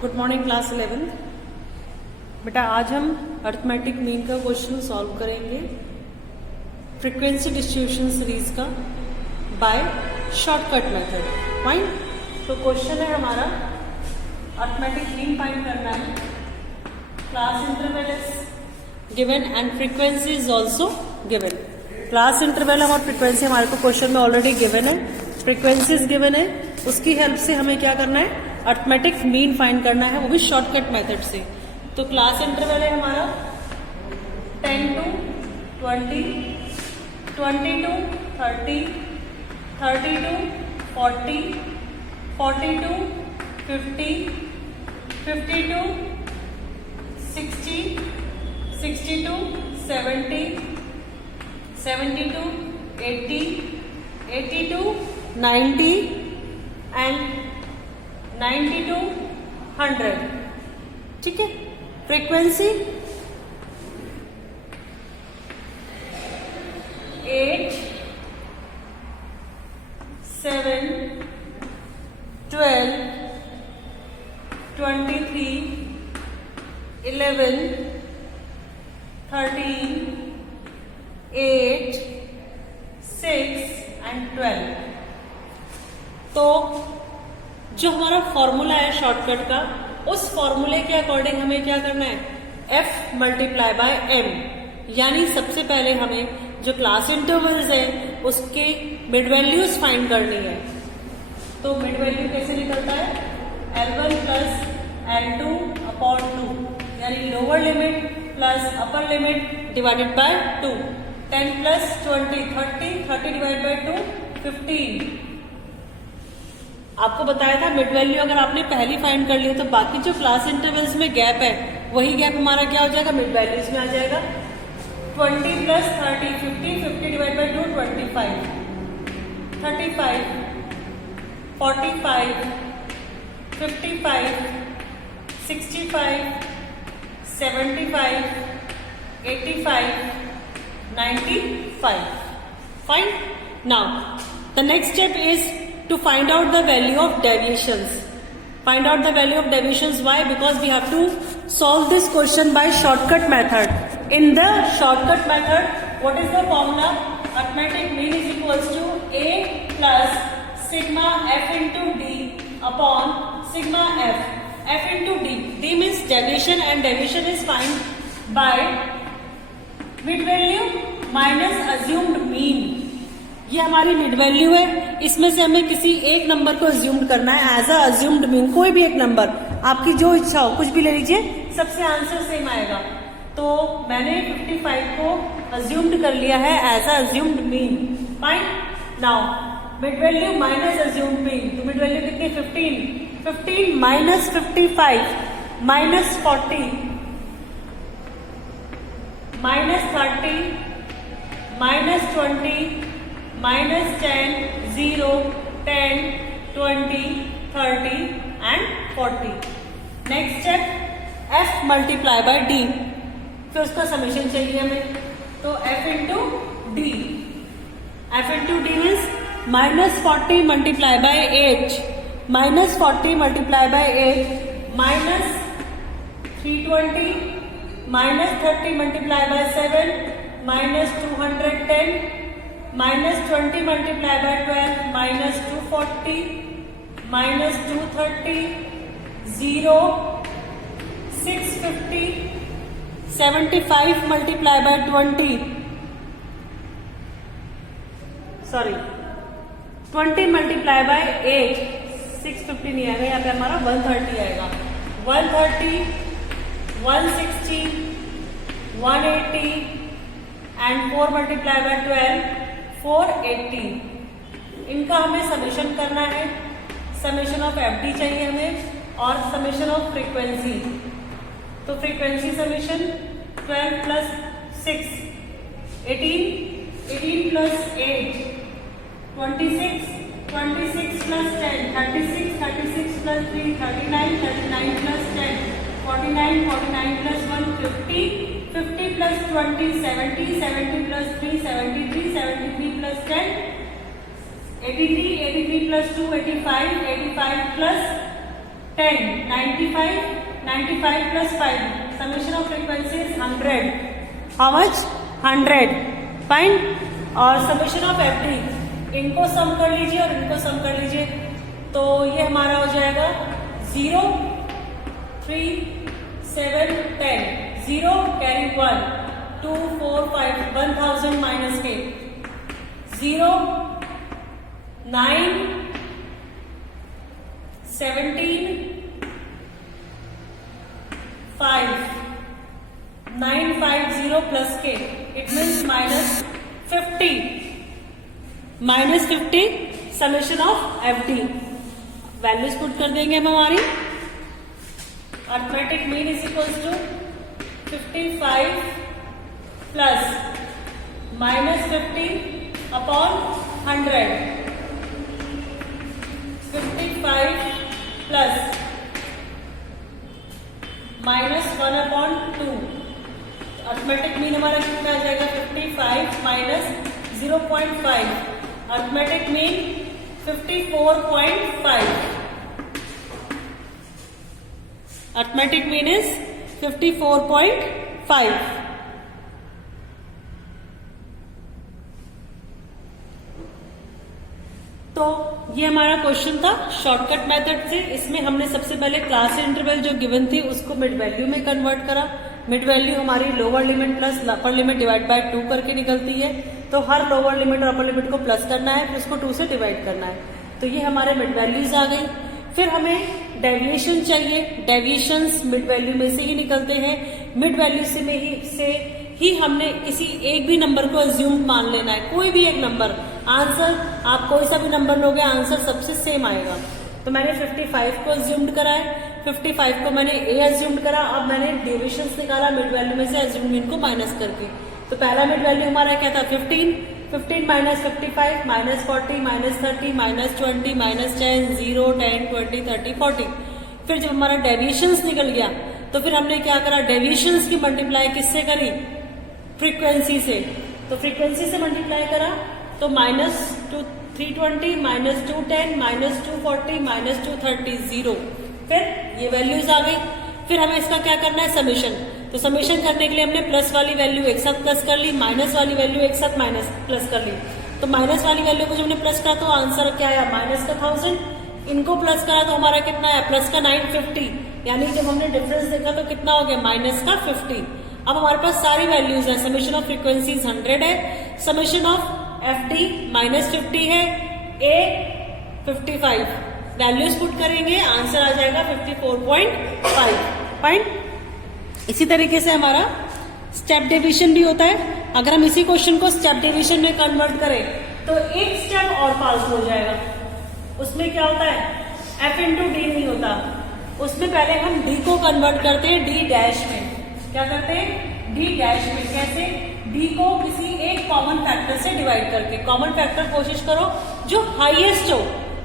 Good morning class 11। बेटा आज हम अरिथमेटिक मीन का क्वेश्चन सॉल्व करेंगे फ्रीक्वेंसी डिस्ट्रीब्यूशन सीरीज का बाय शॉर्टकट मेथड। फाइन। तो क्वेश्चन है हमारा अरिथमेटिक मीन फाइंड करना है। Class interval is given and frequency is also given. Class interval और फ्रीक्वेंसी हमारे को क्वेश्चन में ऑलरेडी गिवन है, फ्रीक्वेंसी इज गिवन है। उसकी हेल्प से हमें क्या करना है, अरिथमेटिक मीन फाइंड करना है, वो भी शॉर्टकट मेथड से। तो क्लास इंटरवल है हमारा 10 to 20, 20 to 30, 30 to 40, 40 to 50, 50 to 60, 60 to 70, 70 to 80, 80 to 90 and 90 to 100। ठीक है। Frequency 8, 7, 12, 23, 11, 13, 8, 6 and 12। तो जो हमारा फॉर्मूला है शॉर्टकट का, उस फॉर्मूले के अकॉर्डिंग हमें क्या करना है, f मल्टीप्लाई बाय m। यानी सबसे पहले हमें जो क्लास इंटरवल्स है उसके मिड वैल्यूज फाइंड करनी है। तो मिड वैल्यू कैसे निकलता है, L1 प्लस L2 अपॉन 2, यानी lower limit plus upper limit divided by 2। 10 plus 20 30, 30 divide by 2 15। आपको बताया था मिड वैल्यू अगर आपने पहली फाइंड कर ली तो बाकी जो क्लास इंटरवल्स में गैप है वही गैप हमारा क्या हो जाएगा, मिड वैल्यूज में आ जाएगा। 20 plus 30 50, 50 divide by 2 25, 35, 45, 55, 65, 75, 85, 95। Fine. Now the next step is to find out the value of deviations. Find out the value of deviations. Why? Because we have to solve this question by shortcut method. In the shortcut method, what is the formula? Arithmetic mean is equals to A plus sigma f into d upon sigma f. F into d. D means deviation and deviation is found by mid value minus assumed mean. ये हमारी mid value है, इसमें से हमें किसी एक number को assumed करना है एज अ अज्यूम्ड मीन। कोई भी एक नंबर, आपकी जो इच्छा हो कुछ भी ले लीजिए, सबसे आंसर सेम आएगा। तो मैंने 55 को अज्यूम्ड कर लिया है as a assumed mean. Fine. Now mid value minus assumed mean, तो मिड वैल्यू कितनी, 15। 15 minus 55 minus 40 minus 30 minus 20 minus 10, 0, 10, 20, 30 and 40। Next step f multiply by d, फिर उसका समेशन चाहिए हमें। तो f into D, f into D means minus 40 multiply by 8, minus 40 multiply by 8 minus 320 minus 30 multiply by 7 minus 210 minus 20 multiplied by 12 minus 240 minus 230 0 650 75 multiplied by 20 20 multiplied by 8 650 नहीं आएगा, यहाँ पे हमारा 130 आएगा। 130 160 180 and 4 multiplied by 12 480। इनका हमें समेशन करना है। समेशन ऑफ एफ डी चाहिए हमें और समेशन ऑफ फ्रीक्वेंसी। तो frequency summation 12 plus 6 18, 18 plus 8 26, 26 plus 10 36, 36 plus 3 39, 39 plus 10 49, 49 plus 1 50, 50 plus 20 70, 70 plus 3 73, 73 plus 10 83, 83 plus 2 85, 85 plus 10, 95, 95 plus 5. Summation of frequency is 100. How much? 100. Fine. और summation of FD, इनको सम कर लीजिए और इनको सम कर लीजिए, तो ये हमारा हो जाएगा 0, 3, 7, 10. 0 carry 1, 2, 4, 5, 1000 minus k. 0, 9, 17, 5, 950 plus k. It means minus 50. minus 50 summation of FD. Values put कर देंगे हम हमारी. Arithmetic mean is equals to 55 plus minus 50 upon 100. 55 plus minus 1 upon 2. Arithmetic mean हमारा कितना आ जाएगा? 55 minus 0.5. Arithmetic mean 54.5. Arithmetic mean is 54.5. तो ये हमारा क्वेश्चन था शॉर्टकट मेथड से. इसमें हमने सबसे पहले क्लास इंटरवल जो गिवन थी उसको मिड वैल्यू में कन्वर्ट करा. मिड वैल्यू हमारी lower limit plus upper limit divide by 2 करके निकलती है. तो हर लोअर लिमिट और अपर लिमिट को प्लस करना है, फिर उसको 2 से डिवाइड करना है. तो ये हमारे मिड वैल्यूज आ गई. फिर हमें डेविएशन चाहिए. डेविएशंस मिड वैल्यू में से ही निकलते हैं. मिड वैल्यू से ही हमने किसी एक भी नंबर को अज्यूम मान लेना है. कोई भी एक नंबर. आंसर आप कोई सा भी नंबर लोगे, आंसर सबसे सेम आएगा. तो मैंने 55 को अज्यूम्ड करा है. 55 को मैंने ए अज्यूम्ड करा. अब मैंने डेविएशंस निकाला मिड वैल्यू में से अज्यूम इनको माइनस करके. तो पहला मिड वैल्यू हमारा क्या था? 15. 15 minus 55 minus 40 minus 30 minus 20 minus 10 0 10 20 30 40. फिर जब हमारा डेविएशंस निकल गया तो फिर हमने क्या करा? डेविएशंस की मल्टीप्लाई किससे करी? फ्रीक्वेंसी से. तो फ्रीक्वेंसी से मल्टीप्लाई करा तो माइनस 320 माइनस 210 माइनस 240 माइनस 230 0. फिर ये वैल्यूज आ गई. फिर हमें इसका क्या करना है? समेशन. तो समेशन करने के लिए हमने प्लस वाली वैल्यू एक साथ प्लस कर ली, माइनस वाली वैल्यू एक साथ माइनस प्लस कर ली. तो माइनस वाली वैल्यू को जब हमने प्लस करा तो आंसर क्या आया? माइनस का 1000. इनको प्लस करा तो हमारा कितना आया? प्लस का 950. यानी जब हमने डिफरेंस देखा तो कितना हो गया? माइनस का 50. अब हमारे पास सारी वैल्यूज है. समेशन ऑफ फ्रीक्वेंसीज 100 है. समेशन ऑफ FD माइनस 50 है. A 55. वैल्यूज पुट करेंगे, आंसर आ जाएगा 54.5. फाइन. इसी तरीके से हमारा स्टेप डिवीजन भी होता है. अगर हम इसी क्वेश्चन को स्टेप डिवीजन में कन्वर्ट करें तो एक स्टेप और पास हो जाएगा. उसमें क्या होता है? F इंटू डी नहीं होता. उसमें पहले हम D को कन्वर्ट करते हैं D डैश में. क्या करते हैं? D डैश में. कैसे? D को किसी एक कॉमन फैक्टर से डिवाइड करके. कॉमन फैक्टर कोशिश करो जो हाईएस्ट हो.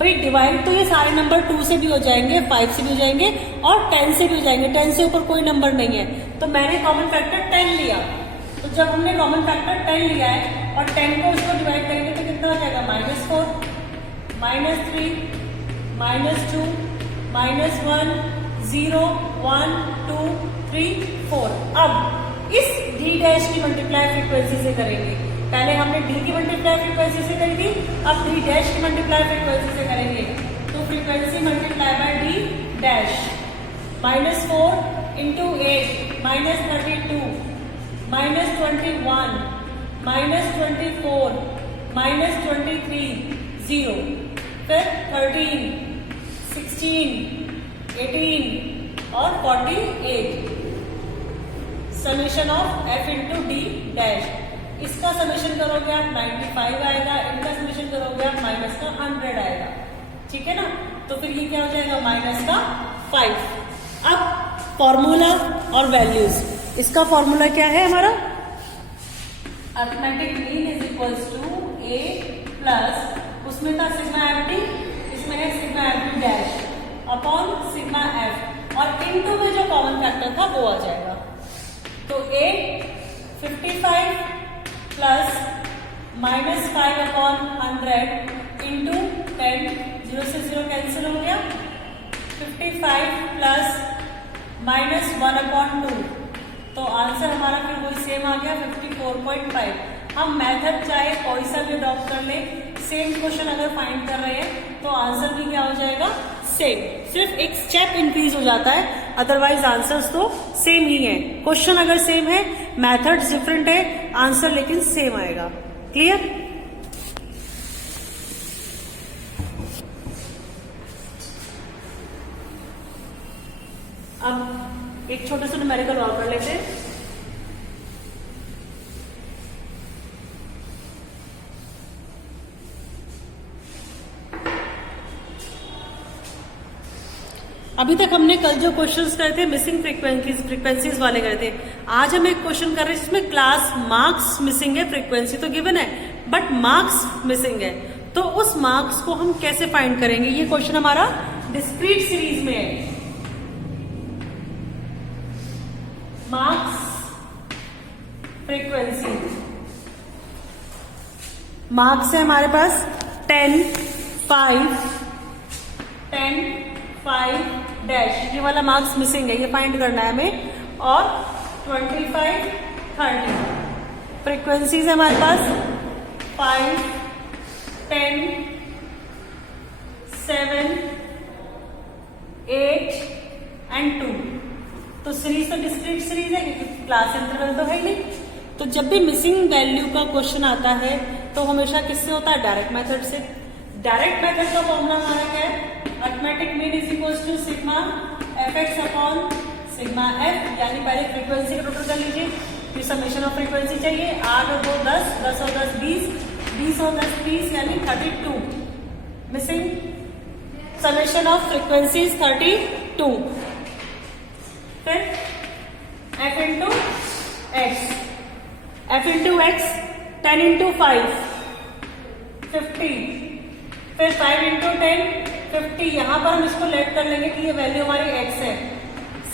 भाई डिवाइड तो ये सारे नंबर 2 से भी हो जाएंगे, 5 से भी हो जाएंगे और 10 से भी हो जाएंगे. 10 से ऊपर कोई नंबर नहीं है. तो मैंने कॉमन फैक्टर 10 लिया. तो जब हमने कॉमन फैक्टर 10 लिया है और 10 को उसको डिवाइड करेंगे तो कितना हो जाएगा? -4 -3 -2 -1 0 1 2 3 4. अब इस D डैश की मल्टीप्लाई फ्रीक्वेंसी से करेंगे. पहले हमने D की मल्टीप्लाई फ्रीक्वेंसी से करी थी, अब D डैश की मल्टीप्लाई फ्रीक्वेंसी से करेंगे. तो frequency multiply by D dash. -4 into 8 -32 -21 -24 -23 0. फिर 13 16 18 और 48. Summation of F into D dash. इसका समेशन करोगे आप 95 आएगा. इनका समेशन करोगे आप माइनस का 100 आएगा. ठीक है ना? तो फिर ये क्या हो जाएगा? माइनस का 5. अब फॉर्मूला और वैल्यूज. इसका फॉर्मूला क्या है हमारा? Arithmetic mean is equals to A plus उसमें था सिग्मा FD, इसमें है sigma FD dash upon sigma F और इनटू में जो कॉमन फैक्टर था वो आ जाएगा. तो A 55 प्लस -5 अपॉन 100 इंटू 10. 0 से 0 कैंसिल हो गया. 55 प्लस माइनस 1/2, तो आंसर हमारा फिर वही सेम आ गया 54.5। हम मेथड चाहे कोई सा भी अडॉप्ट कर ले, सेम क्वेश्चन अगर फाइंड कर रहे हैं तो आंसर भी क्या हो जाएगा, सेम। सिर्फ एक स्टेप इंक्रीज हो जाता है, अदरवाइज आंसर्स तो सेम ही है। क्वेश्चन अगर सेम है, मेथड्स डिफरेंट है, आंसर लेकिन सेम आएगा। क्लियर? अब एक छोटा सा न्यूमेरिकल और कर लेते हैं। अभी तक हमने कल जो क्वेश्चंस करे थे मिसिंग फ्रीक्वेंसीज वाले करे थे, आज हम एक क्वेश्चन कर रहे हैं जिसमें क्लास मार्क्स मिसिंग है, फ्रीक्वेंसी तो गिवन है बट मार्क्स मिसिंग है। तो उस मार्क्स को हम कैसे फाइंड करेंगे, ये क्वेश्चन हमारा डिस्क्रीट सीरीज में है। मार्क्स फ्रीक्वेंसी, मार्क्स है हमारे पास 10, 5 डैश, ये वाला मार्क्स मिसिंग है, ये फाइंड करना है हमें। और 25, 30 फ्रीक्वेंसीज है हमारे पास 5, 10, 7, 8 एंड 2। तो सीरीज तो डिस्क्रीट सीरीज है क्योंकि क्लास इंटरवल तो है ही नहीं। तो जब भी मिसिंग वैल्यू का क्वेश्चन आता है तो हमेशा किससे होता है, डायरेक्ट मेथड से। डायरेक्ट मेथड का फॉर्मूला हमारा क्या है, arithmetic mean is equal to sigma fx upon sigma f, यानी पहले फ्रीक्वेंसी का टोटल कर लीजिए, फिर समेशन ऑफ फ्रीक्वेंसी चाहिए। 8 और 2 10, 10 और 10 20, 20 और 10 30 यानी 32। Missing summation of frequency is 32। फिर f into x, f into x 10 into 5 50, फिर 5 इंटू 10 50। यहां पर हम इसको लेट कर लेंगे कि ये वैल्यू हमारी x है,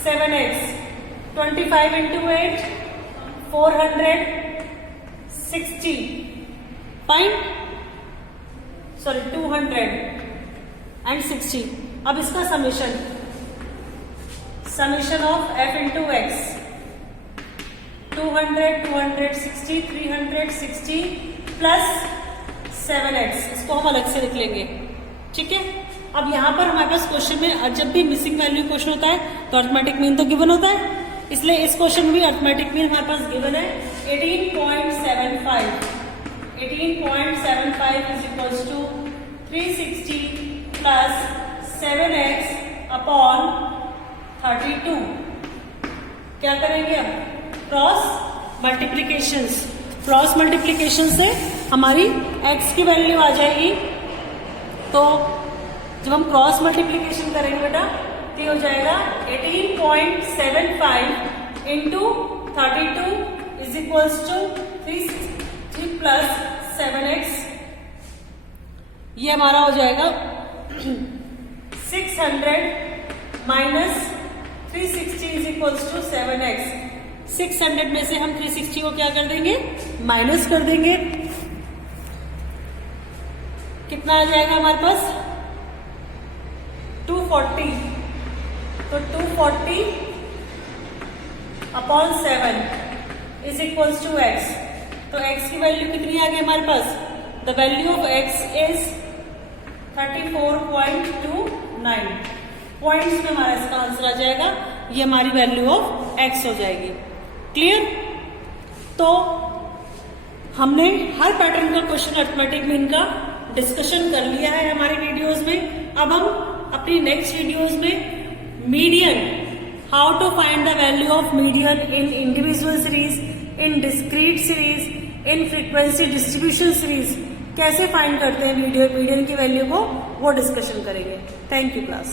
7x। 25 into 8 460, fine, sorry 260। अब इसका summation of f into x 200, 260, 360 plus 7x, इसको हम अलग से लिख लेंगे। ठीक है, अब यहाँ पर हमारे पास क्वेश्चन में जब भी मिसिंग वैल्यू क्वेश्चन होता है तो अरिथमेटिक मीन तो गिवन होता है, इसलिए इस क्वेश्चन में भी अरिथमेटिक मीन हमारे पास गिवन है 18.75। 18.75 is equals to 360 plus 7x upon 32। क्या करेंगे अब, क्रॉस मल्टीप्लीकेशन से हमारी x की वैल्यू आ जाएगी। तो जब हम क्रॉस मल्टीप्लीकेशन करेंगे बेटा तो हो जाएगा 18.75 into 32 is equals to 360 plus 7x, ये हमारा हो जाएगा 600 minus 360 is equals to 7x। 600 में से हम 360 को क्या कर देंगे, माइनस कर देंगे। कितना आ जाएगा हमारे पास, 240। तो 240 upon 7 is equals to x। तो x की वैल्यू कितनी आ गई हमारे पास, the value of x is 34.29 points में हमारा इसका आंसर आ जाएगा, ये हमारी वैल्यू ऑफ x हो जाएगी। क्लियर? तो हमने हर पैटर्न का क्वेश्चन अरिथमेटिक मीन का डिस्कशन कर लिया है हमारी वीडियोस में। अब हम अपनी नेक्स्ट वीडियोस में median, how to find the value of median in individual series, in discrete series, in frequency distribution series, कैसे फाइंड करते हैं मीडियन की वैल्यू को, वो डिस्कशन करेंगे। Thank you class.